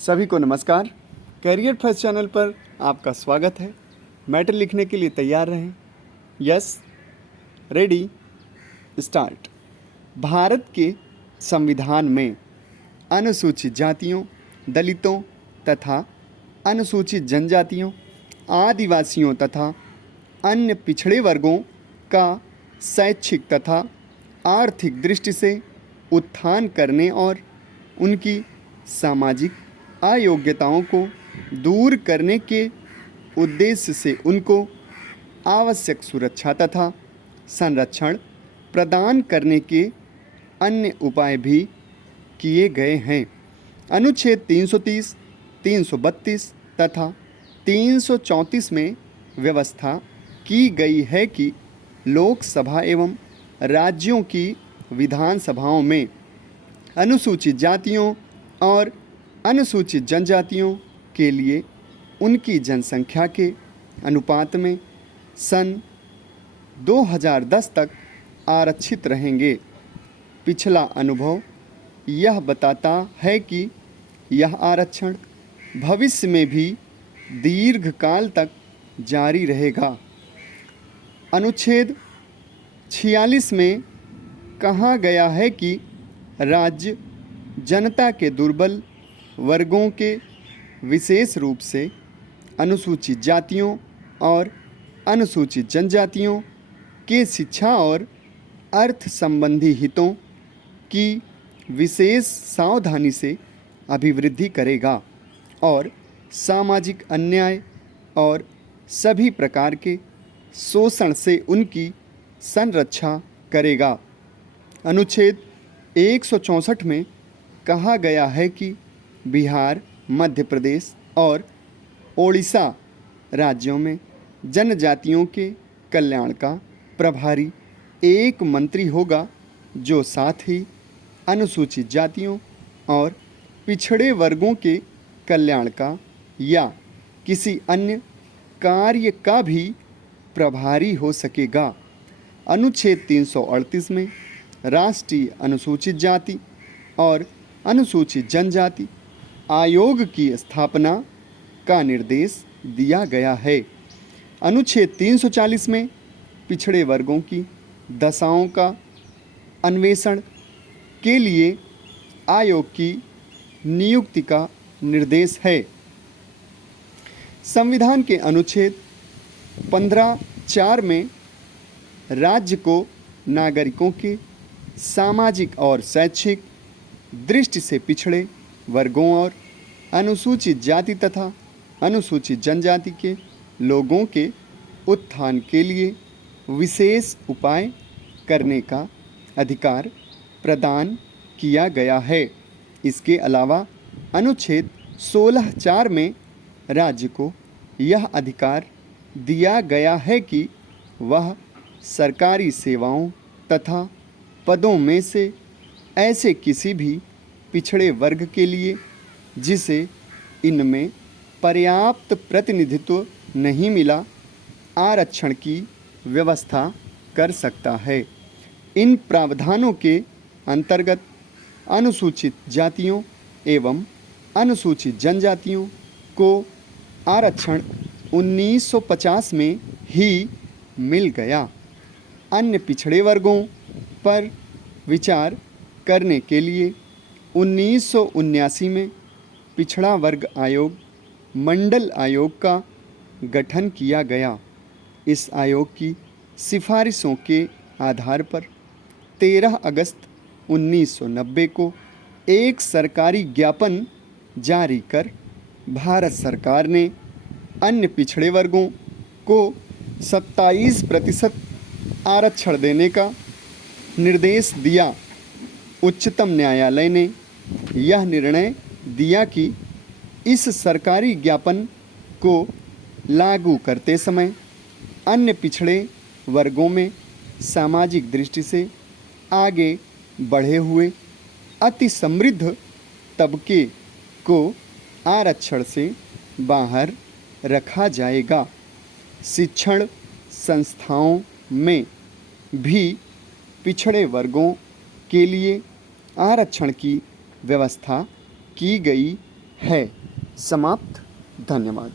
सभी को नमस्कार। करियर फर्स्ट चैनल पर आपका स्वागत है। मैटर लिखने के लिए तैयार रहें। Yes, ready, start. भारत के संविधान में अनुसूचित जातियों, दलितों तथा अनुसूचित जनजातियों, आदिवासियों तथा अन्य पिछड़े वर्गों का शैक्षिक तथा आर्थिक दृष्टि से उत्थान करने और उनकी सामाजिक अयोग्यताओं को दूर करने के उद्देश्य से उनको आवश्यक सुरक्षा तथा संरक्षण प्रदान करने के अन्य उपाय भी किए गए हैं। अनुच्छेद 330, 332 तथा 334 में व्यवस्था की गई है कि लोकसभा एवं राज्यों की विधानसभाओं में अनुसूचित जातियों और अनुसूचित जनजातियों के लिए उनकी जनसंख्या के अनुपात में सन 2010 तक आरक्षित रहेंगे। पिछला अनुभव यह बताता है कि यह आरक्षण भविष्य में भी दीर्घकाल तक जारी रहेगा। अनुच्छेद 46 में कहा गया है कि राज्य जनता के दुर्बल वर्गों के विशेष रूप से अनुसूचित जातियों और अनुसूचित जनजातियों के शिक्षा और अर्थ संबंधी हितों की विशेष सावधानी से अभिवृद्धि करेगा और सामाजिक अन्याय और सभी प्रकार के शोषण से उनकी संरक्षा करेगा। अनुच्छेद 164 में कहा गया है कि बिहार, मध्य प्रदेश और ओडिशा राज्यों में जनजातियों के कल्याण का प्रभारी एक मंत्री होगा, जो साथ ही अनुसूचित जातियों और पिछड़े वर्गों के कल्याण का या किसी अन्य कार्य का भी प्रभारी हो सकेगा। अनुच्छेद 338 में राष्ट्रीय अनुसूचित जाति और अनुसूचित जनजाति आयोग की स्थापना का निर्देश दिया गया है। अनुच्छेद 340 में पिछड़े वर्गों की दशाओं का अन्वेषण के लिए आयोग की नियुक्ति का निर्देश है। संविधान के अनुच्छेद 15(4) में राज्य को नागरिकों के सामाजिक और शैक्षिक दृष्टि से पिछड़े वर्गों और अनुसूचित जाति तथा अनुसूचित जनजाति के लोगों के उत्थान के लिए विशेष उपाय करने का अधिकार प्रदान किया गया है। इसके अलावा अनुच्छेद 16(4) में राज्य को यह अधिकार दिया गया है कि वह सरकारी सेवाओं तथा पदों में से ऐसे किसी भी पिछड़े वर्ग के लिए जिसे इनमें पर्याप्त प्रतिनिधित्व नहीं मिला, आरक्षण की व्यवस्था कर सकता है। इन प्रावधानों के अंतर्गत अनुसूचित जातियों एवं अनुसूचित जनजातियों को आरक्षण 1950 में ही मिल गया। अन्य पिछड़े वर्गों पर विचार करने के लिए 1979 में पिछड़ा वर्ग आयोग, मंडल आयोग का गठन किया गया। इस आयोग की सिफारिशों के आधार पर 13 अगस्त 1990 को एक सरकारी ज्ञापन जारी कर भारत सरकार ने अन्य पिछड़े वर्गों को 27% आरक्षण देने का निर्देश दिया। उच्चतम न्यायालय ने यह निर्णय दिया कि इस सरकारी ज्ञापन को लागू करते समय अन्य पिछड़े वर्गों में सामाजिक दृष्टि से आगे बढ़े हुए अति समृद्ध तबके को आरक्षण से बाहर रखा जाएगा। शिक्षण संस्थाओं में भी पिछड़े वर्गों के लिए आरक्षण की व्यवस्था की गई है। समाप्त। धन्यवाद।